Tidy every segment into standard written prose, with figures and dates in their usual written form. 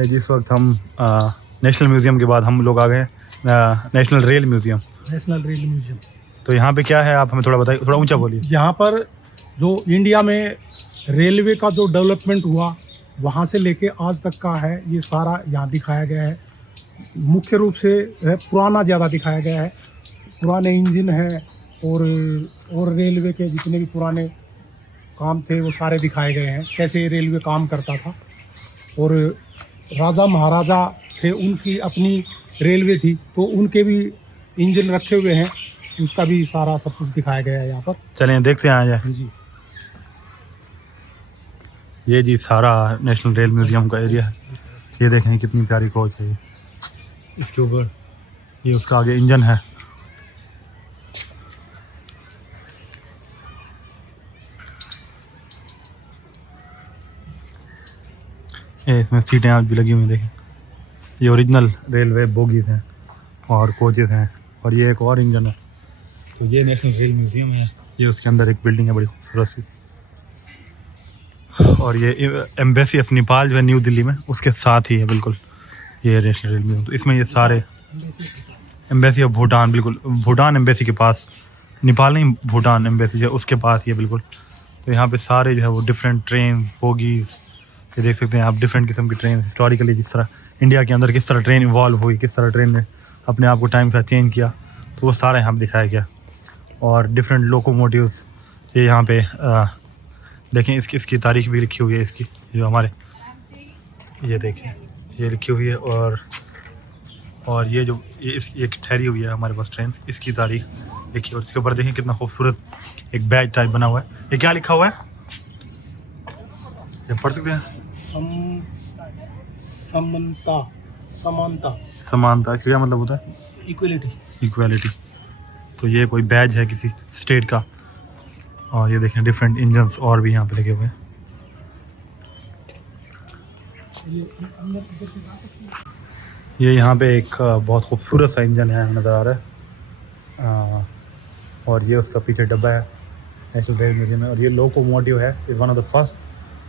जिस वक्त हम नेशनल म्यूज़ियम के बाद हम लोग आ गए national rail museum. National rail museum. तो यहाँ पे क्या है, आप हमें थोड़ा बताइए, थोड़ा ऊंचा बोलिए। यहाँ पर जो इंडिया में रेलवे का जो डेवलपमेंट हुआ वहाँ से लेके आज तक का है, ये सारा यहाँ दिखाया गया है। मुख्य रूप से पुराना ज़्यादा दिखाया गया है, पुराने इंजन हैं और रेलवे के जितने भी पुराने काम थे वो सारे दिखाए गए हैं, कैसे रेलवे काम करता था। और राजा महाराजा थे, उनकी अपनी रेलवे थी, तो उनके भी इंजन रखे हुए हैं, उसका भी सारा सब कुछ दिखाया गया है यहाँ पर। चलिए देखते हैं आ जाए जी। ये जी सारा नेशनल रेल म्यूज़ियम का एरिया है। ये देखें कितनी प्यारी कोच है ये। इसके ऊपर ये उसका आगे इंजन है। ये इसमें सीटें आज भी लगी हुई देखें। ये ओरिजिनल रेलवे बोगीज हैं और कोचेस हैं, और ये एक और इंजन है। तो ये नेशनल रेल म्यूज़ियम है। ये उसके अंदर एक बिल्डिंग है बड़ी खूबसूरत सी, और ये एम्बेसी ऑफ नेपाल जो है न्यू दिल्ली में, उसके साथ ही है बिल्कुल ये नेशनल रेल म्यूज़ियम। तो इसमें ये सारे एम्बेसी ऑफ भूटान, बिल्कुल भूटान एम्बेसी के पास, नेपाल नहीं भूटान एम्बेसी जो उसके पास ये बिल्कुल। तो यहाँ पे सारे जो है वो डिफरेंट ट्रेन बोगीज, ये देख सकते हैं आप, डिफरेंट किस्म की ट्रेन हिस्टोरिकली जिस तरह इंडिया के अंदर किस तरह ट्रेन इवॉल्व हुई, किस तरह ट्रेन ने अपने आप को टाइम के साथ चेंज किया, तो वो सारा यहाँ पर दिखाया गया। और डिफरेंट लोकोमोटिव्स ये यहाँ पे देखें, इसकी तारीख भी लिखी हुई है, इसकी जो हमारे ये देखें ये लिखी हुई है। और ये जो ये ठहरी हुई है हमारे पास ट्रेन, इसकी तारीख लिखी, और इसके ऊपर देखें कितना खूबसूरत एक बैज टाइप बना हुआ है। ये क्या लिखा हुआ है, ये पढ़ सकते हैं? समानता इसका क्या मतलब होता है? इक्वलिटी। तो ये कोई बैज है किसी स्टेट का। और ये देखें डिफरेंट इंजन्स और भी यहाँ पे लगे हुए हैं। ये यहाँ पे एक बहुत खूबसूरत सा इंजन है नज़र आ रहा है, और ये उसका पीछे डब्बा है नेशनल रेल म्यूजियम में। और ये लोकोमोटिव है, is one of the first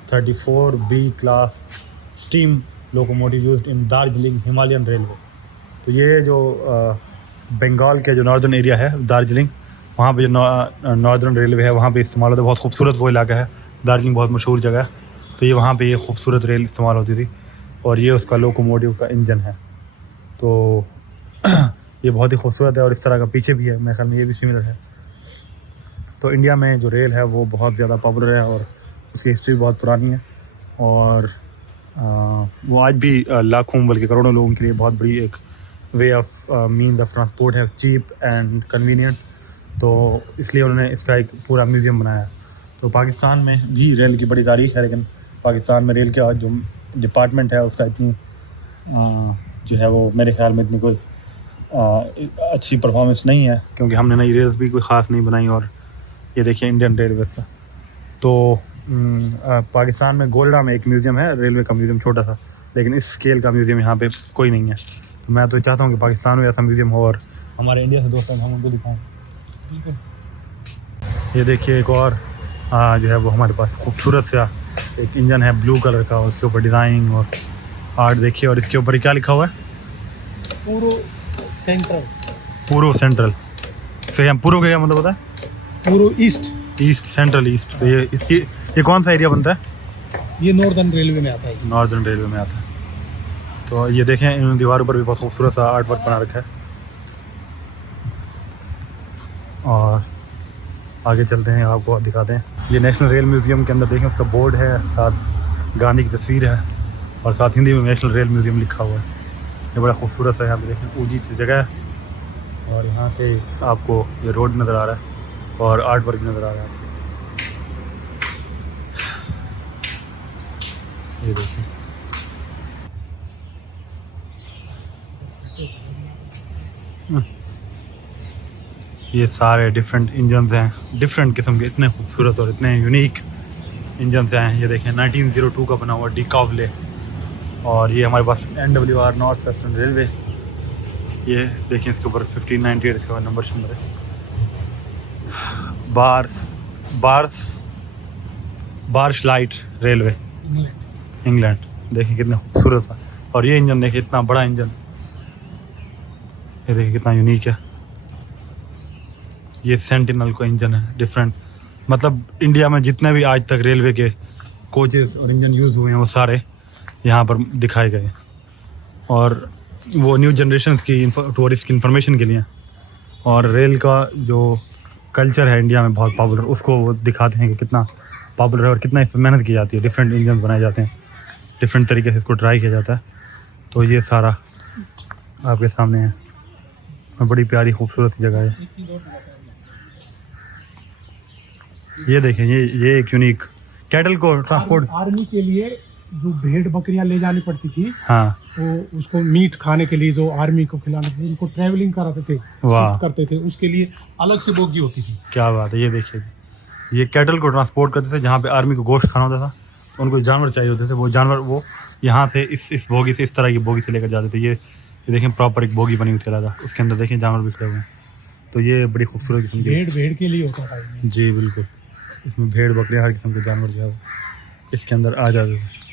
34B class steam locomotive used in Darjeeling Himalayan railway. तो ये जो बंगाल के जो नॉर्दर्न एरिया है दार्जिलिंग, वहाँ पे जो नॉर्दर्न रेलवे है वहाँ पे इस्तेमाल होता है। बहुत खूबसूरत वो इलाका है, दार्जिलिंग बहुत मशहूर जगह है। तो ये वहाँ पे ये खूबसूरत रेल इस्तेमाल होती थी, और ये उसका लोकोमोटिव का इंजन है। तो ये बहुत ही खूबसूरत है, और इस तरह का पीछे भी है, मेरे ख्याल में ये भी सिमिलर है। तो इंडिया में जो रेल है वो बहुत ज़्यादा पॉपुलर है, और उसकी हिस्ट्री बहुत पुरानी है, और वो आज भी लाखों बल्कि करोड़ों लोगों के लिए बहुत बड़ी एक way of mean of transport है, चीप एंड कन्वीनियंट। तो इसलिए उन्होंने इसका एक पूरा म्यूज़ियम बनाया। तो पाकिस्तान में भी रेल की बड़ी तारीख है, लेकिन पाकिस्तान में रेल का जो डिपार्टमेंट है उसका इतनी जो है वो मेरे ख्याल में इतनी कोई अच्छी परफॉर्मेंस नहीं है, क्योंकि हमने नई रेल्स भी कोई ख़ास नहीं बनाई। और ये देखिए इंडियन रेलवे का। तो पाकिस्तान में गोल्डा में एक म्यूज़ियम है, रेलवे का म्यूज़ियम छोटा सा, लेकिन इस स्केल का म्यूज़ियम यहाँ पे कोई नहीं है। तो मैं तो चाहता हूँ कि पाकिस्तान में ऐसा म्यूज़ियम हो, और हमारे इंडिया से दोस्त हैं हम उनको दिखाएँ। ये देखिए एक और जो है वो हमारे पास खूबसूरत सा एक इंजन है ब्लू कलर का, और उसके ऊपर डिज़ाइन और आर्ट देखिए। और इसके ऊपर क्या लिखा हुआ है? पूर्व सेंट्रल। तो यहाँ पूर्व का क्या मतलब होता है? पूर्व ईस्ट सेंट्रल ईस्ट। तो ये कौन सा एरिया बनता है? ये नॉर्दर्न रेलवे में आता है। नॉर्दर्न रेलवे में आता है। तो ये देखें इन दीवारों पर भी बहुत खूबसूरत सा आर्ट वर्क बना रखा है। और आगे चलते हैं, आपको दिखाते हैं। ये नेशनल रेल म्यूज़ियम के अंदर देखें, उसका बोर्ड है, साथ गांधी की तस्वीर है, और साथ हिंदी में नेशनल रेल म्यूज़ियम लिखा हुआ है। ये बड़ा खूबसूरत है। यहाँ पे देखें ऊंची सी जगह है, और यहाँ से आपको ये रोड नज़र आ रहा है, और आर्ट वर्क नज़र आ रहा है। ये देखिए ये सारे डिफरेंट इंजन्स हैं, डिफरेंट किस्म के, इतने खूबसूरत और इतने यूनिक इंजन्स हैं। ये देखें 1902 का बना हुआ डिकावले, और ये हमारे पास NWR नॉर्थ वेस्टर्न रेलवे। ये देखें इसके ऊपर 1598 इसका नंबर है। बार्श लाइट रेलवे इंग्लैंड। देखिए कितना खूबसूरत था। और ये इंजन देखिए, इतना बड़ा इंजन, ये देखिए कितना यूनिक है। ये सेंटिनल का इंजन है, डिफरेंट। मतलब इंडिया में जितने भी आज तक रेलवे के कोचेस और इंजन यूज़ हुए हैं वो सारे यहाँ पर दिखाए गए। और वो न्यू जनरेशन की टूरिस्ट की इंफॉर्मेशन के लिए, और रेल का जो कल्चर है इंडिया में बहुत पॉपुलर, उसको वो दिखाते हैं कि कितना पॉपुलर है और कितना इस पर मेहनत की जाती है। डिफरेंट इंजन बनाए जाते हैं, डिफरेंट तरीके से इसको ट्राई किया जाता है। तो ये सारा आपके सामने है और बड़ी प्यारी खूबसूरत जगह है। ये देखें, ये एक यूनिक कैटल को ट्रांसपोर्ट। आर्मी के लिए जो भेड़ बकरियां ले जानी पड़ती थी, हाँ, तो उसको मीट खाने के लिए जो आर्मी को खिलाने के लिए उनको ट्रैवलिंग कराते थे, शिफ्ट करते थे, उसके लिए अलग से बोगी होती थी। क्या बात है। ये देखिए, ये कैटल को ट्रांसपोर्ट करते थे। जहाँ पे आर्मी को गोश्त खाना होता था, उनको जानवर चाहिए होते थे, वो जानवर वो यहाँ से इस बोगी से, इस तरह की बोगी से लेकर जाते थे। ये देखें, प्रॉपर एक बोगी बनी हुई थी अलग, उसके अंदर देखें जानवर बिखरे हुए हैं। तो ये बड़ी खूबसूरत किस्म की भेड़ के लिए होता था ये। जी बिल्कुल, इसमें भेड़ बकरियाँ हर किस्म के जानवर जो है वो इसके अंदर आ जाते थे।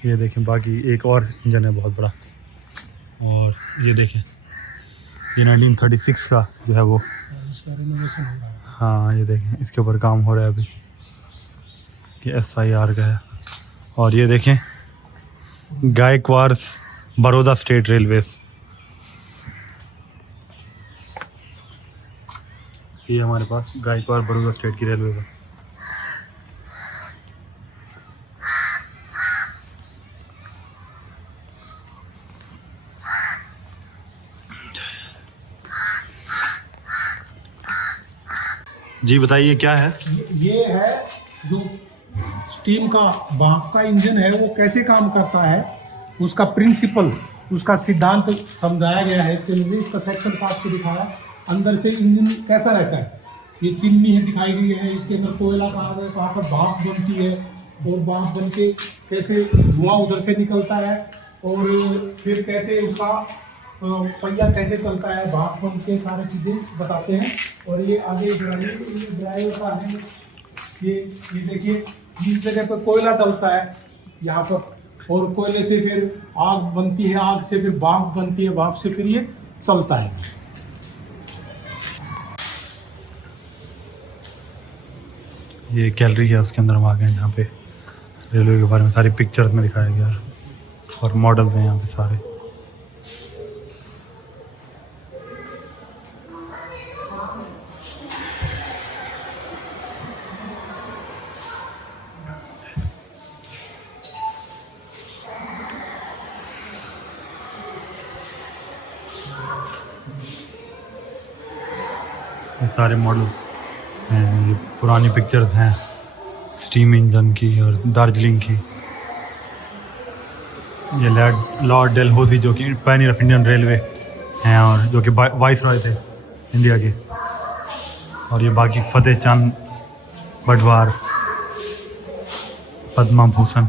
ये देखें, बाकी एक और इंजन है बहुत बड़ा। और ये देखें, ये 1936 का जो है वो, इसका रिनोवेशन हो रहा है। हाँ ये देखें, इसके ऊपर काम हो रहा है अभी। ये SIR का है। और ये देखें, गायकवाड़ बड़ौदा स्टेट रेलवेज, ये हमारे पास गायकवाड़ बड़ौदा स्टेट की रेलवे है। जी बताइए क्या है। ये है जो स्टीम का भाप का इंजन है, वो कैसे काम करता है, उसका प्रिंसिपल, उसका सिद्धांत समझाया गया है इसके लिए। इसका सेक्शन काट के दिखाया, अंदर से इंजन कैसा रहता है। ये चिमनी है दिखाई गई है, इसके अंदर कोयला कहाँ है, कहाँ पर भाप बनती है, और भाप बन के कैसे धुआं उधर से निकलता है, और फिर कैसे उसका पहिया कैसे चलता है, भाप बन के सारी चीज़ें बताते हैं। और ये आगे ड्राइवर का है, ये देखिए, जिस जगह पर कोयला डलता है यहाँ पर, और कोयले से फिर आग बनती है, आग से फिर भाप बनती है, भाप से फिर ये चलता है। ये गैलरी है, उसके अंदर हम आ गए हैं जहाँ पे रेलवे के बारे में सारी पिक्चर्स में दिखाया गया है और मॉडल्स हैं यहाँ पे सारे। ये सारे मॉडल्स हैं, ये पुरानी पिक्चर्स हैं स्टीम इंजन की और दार्जिलिंग की। ये लॉर्ड डेलहौजी जो कि पायनियर ऑफ इंडियन रेलवे हैं और जो कि वाइस रॉय थे इंडिया के। और ये बाकी फतेह चंद बटवार, पद्मा भूषण,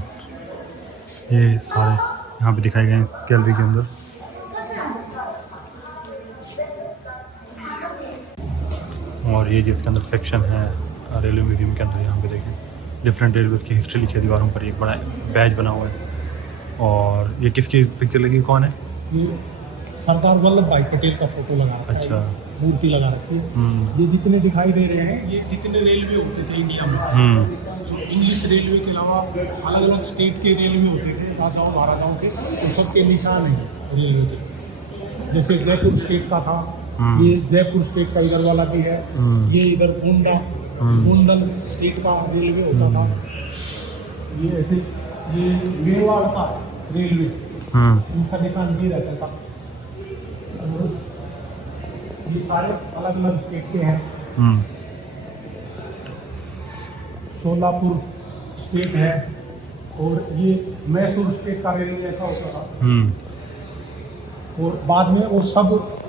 ये सारे यहाँ पे दिखाए गए हैं गैलरी के अंदर। और ये जिसके अंदर सेक्शन है रेलवे म्यूजियम के अंदर, यहाँ पे देखें डिफरेंट रेलवे की हिस्ट्री लिखी है दीवारों पर। एक बड़ा बैज बना हुआ है। और ये किसकी पिक्चर लगी, कौन है? ये सरदार वल्लभ भाई पटेल का फोटो लगा रखा है। अच्छा, मूर्ति लगा रखी है। ये जितने दिखाई दे रहे हैं, ये जितने रेलवे होते थे इंडिया में, जो इंग्लिश रेलवे के अलावा अलग अलग स्टेट के रेलवे होते थे, राजाओं महाराजाओं के, उन सबके निशान हैं रेलवे के। जैसे जयपुर स्टेट का था, ये जयपुर स्टेट का इधर वाला भी है। ये इधर गोंडल स्टेट का रेलवे होता था। ये ऐसे, ये मेवाड़ का रेलवे, उनका निशान भी रहता था। ये सारे अलग अलग स्टेट के हैं। सोलापुर स्टेट है, और ये मैसूर स्टेट का रेलवे ऐसा होता था। और बाद में वो सब